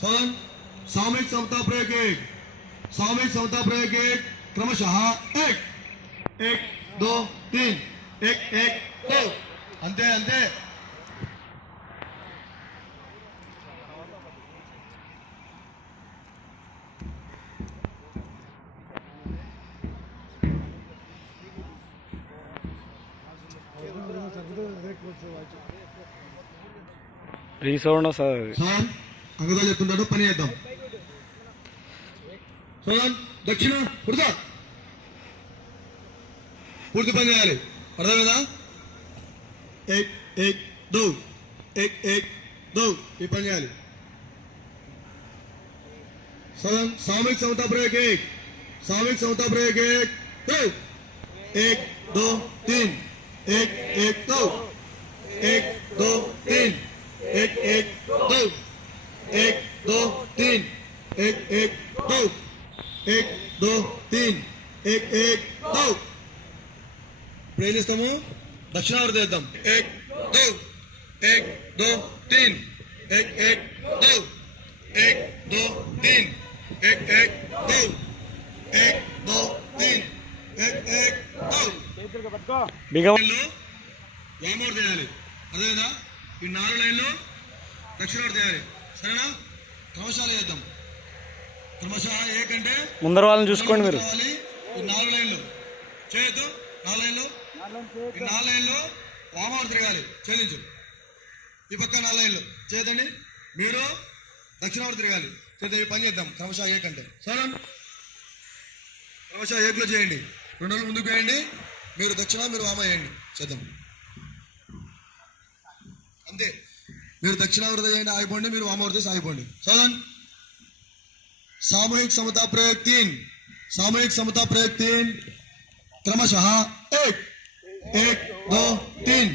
साधन सामूहिक समता प्रयोग एक, सामूहिक समता प्रयोग एक, क्रमशः एक एक दो तीन, एक एक दो, अंते अंते రీసౌండ్ సార్ అంగదా చెప్తుంటాడు పని చేద్దాం. సోదన్ దక్షిణ పుడతా పూర్తి పని చేయాలి. అర్థమైందా? ఏక్ ఏక్ దో, ఏక్ ఏక్ దో, ఈ పని చేయాలి. సోదన్ సామూహిక సమతా ప్రयोग एक, सामूहिक समता प्रयोग एक, दो, एक दो तीन, एक एक दो, एक दो तीन, एक एक दो, एक दो तीन, एक एक दो, एक दो तीन, एक एक दो. ఇప్పుడు ఏం చేస్తాము? దక్షిణావర్తి చేద్దాం. एक दो, एक दो तीन, एक एक दो, एक दो तीन, एक एक दो, एक दो तीन, एक एक दो. వామోర్ చేయాలి. అదేవిధంగా ఈ 4 లైన్లు దక్షిణావర్తి చేయాలి. సరేనా? క్రమశాల చేద్దాం. క్రమశः ఏకంటే ముందర వాళ్ళని చూసుకోండి మీరు. ఈ 4 లైన్లు చేయొద్దు. 4 లైన్లు, ఈ 4 లైన్లు వామోర్ తిరగాలి. చెల్లించు. ఈ పక్క 4 లైన్లు చేతండి. మీరు దక్షిణావర్తి తిరగాలి. చేద్దాం. ఈ పని చేద్దాం. క్రమశः ఏకంటే సరే క్రమశः ఏకులో చేయండి. 2 రోజులు ముందుకు వేయండి. మీరు దక్షిణ, మీరు వామ వేయండి. చేద్దాం. అంతే. మీరు దక్షిణావృత చేయండి, ఆగిపోండి. మీరు వామావృత ఆగిపోండి. సోదన్ सामूहिक समता प्रयोग 3, सामूहिक समता प्रयोग 3, क्रमशः एक एक दो तीन.